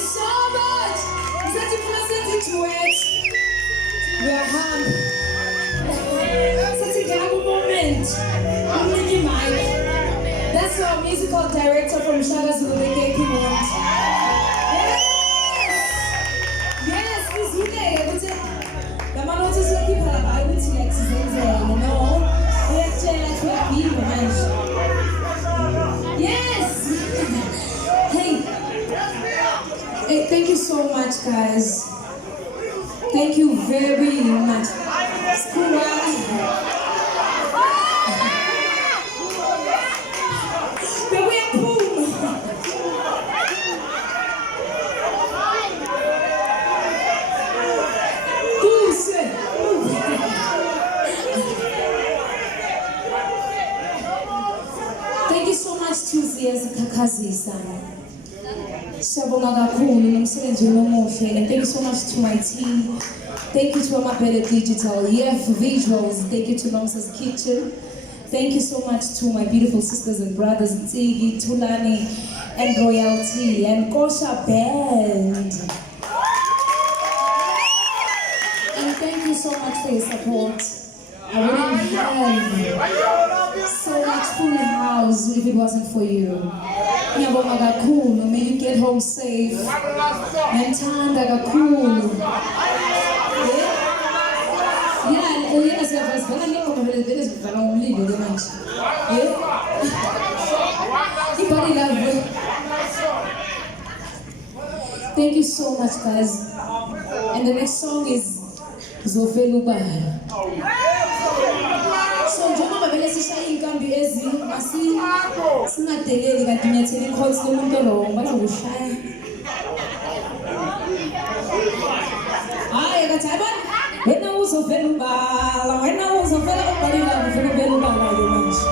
so much. Such a pleasant duet. We are humble. Such a gamble moment. Really, Mike. That's our musical director from Shaka Zulu wants. Yes! Yes, this is it. The man also said people are about to like to say, you know. Let's say like we are man. Yes! Hey, thank you so much, guys. Thank you very much. Thank you so much, Tuesday as a Kakazisa. And thank you so much to my team. Thank you to Amabella Digital, EF Visuals. Thank you to Nomsa's Kitchen. Thank you so much to my beautiful sisters and brothers, Tsigi, Tulani, and Royalty, and Kosha Band. And thank you so much for your support. I wouldn't have so much full house if it wasn't for you. May you get home safe. Nantanda cool. Thank you so much, guys. And the next song is Zofeluba. So njengoba vele sishaya inkambi singadeleli kanti nyathela i-calls lomuntu lo ngoba ushaya. Hayi kathi ayibona wena uzovela ubala wena uzovela ubala uvela ubala ubala ke manje.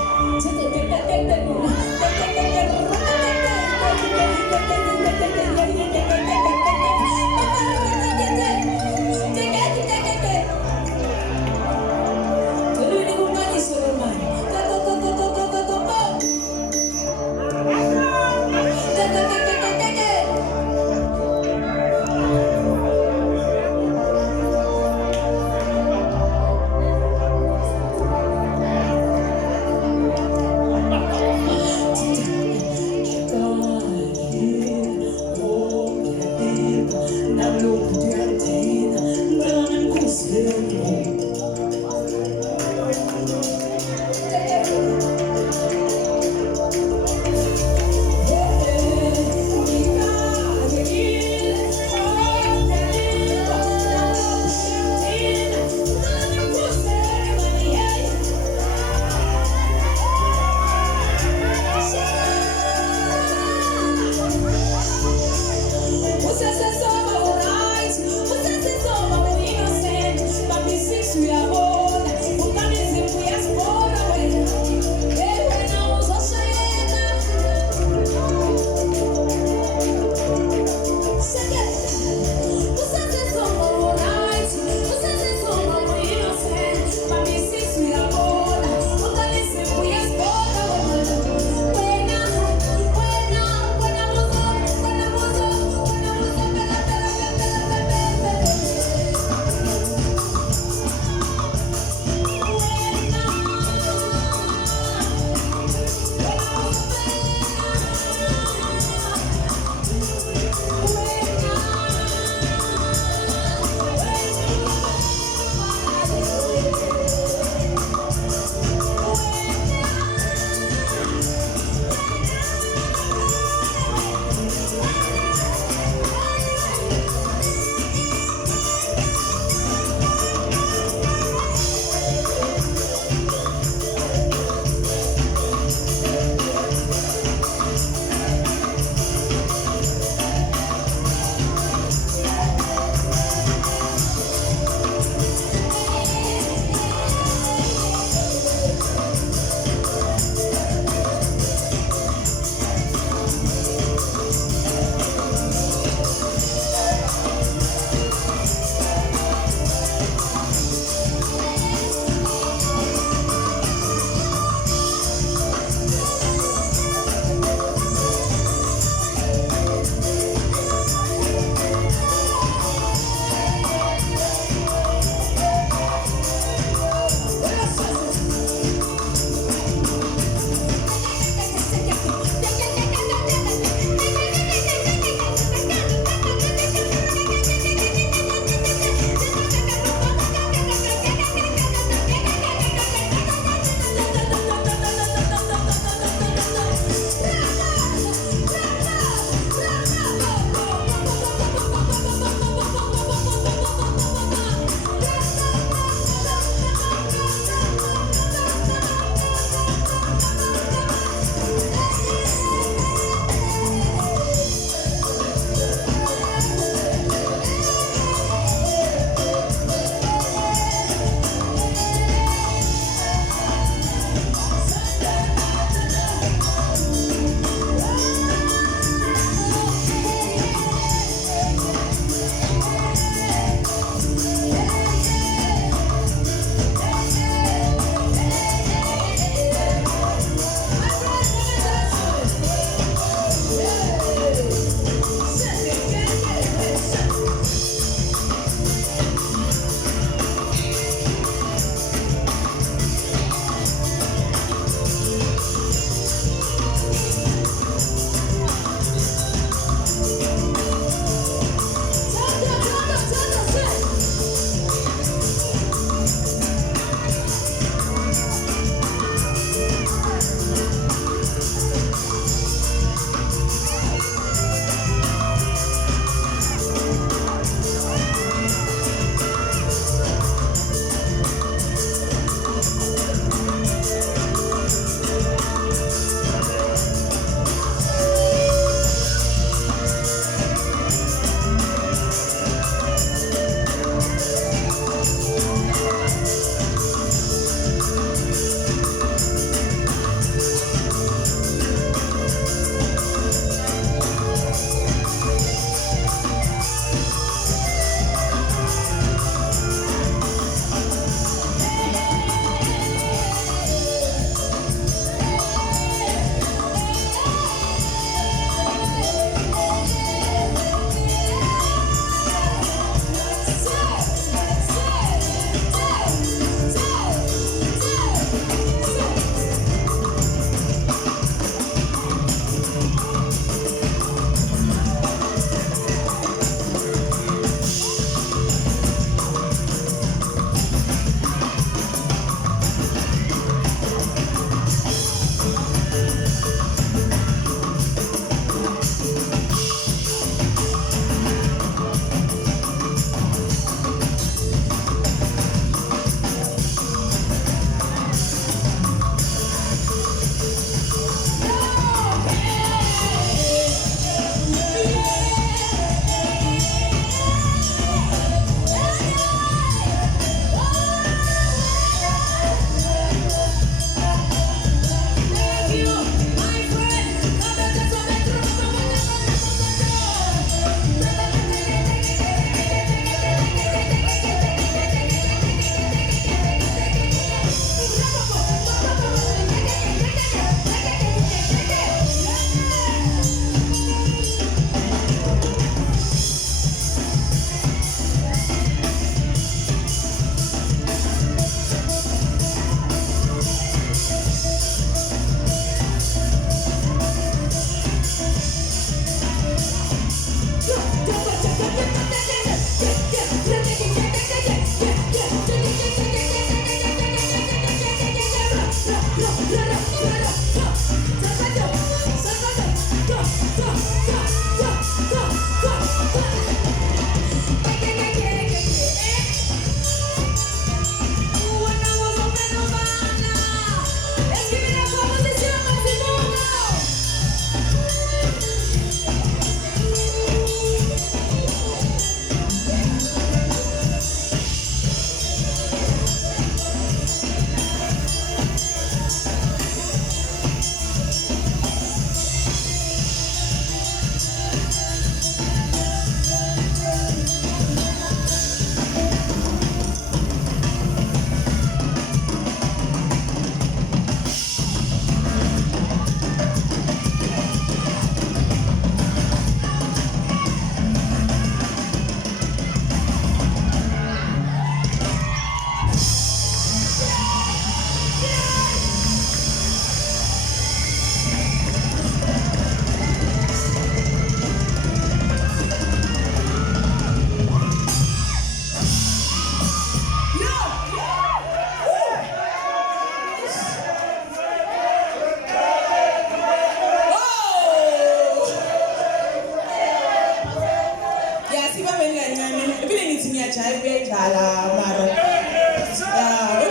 Let's give it up for Posición Maximundo.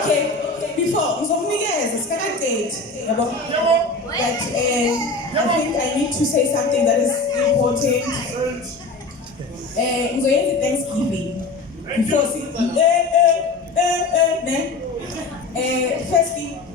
Okay, before, but I think I need to say something that is important. I'm going to Thanksgiving. Before, firstly,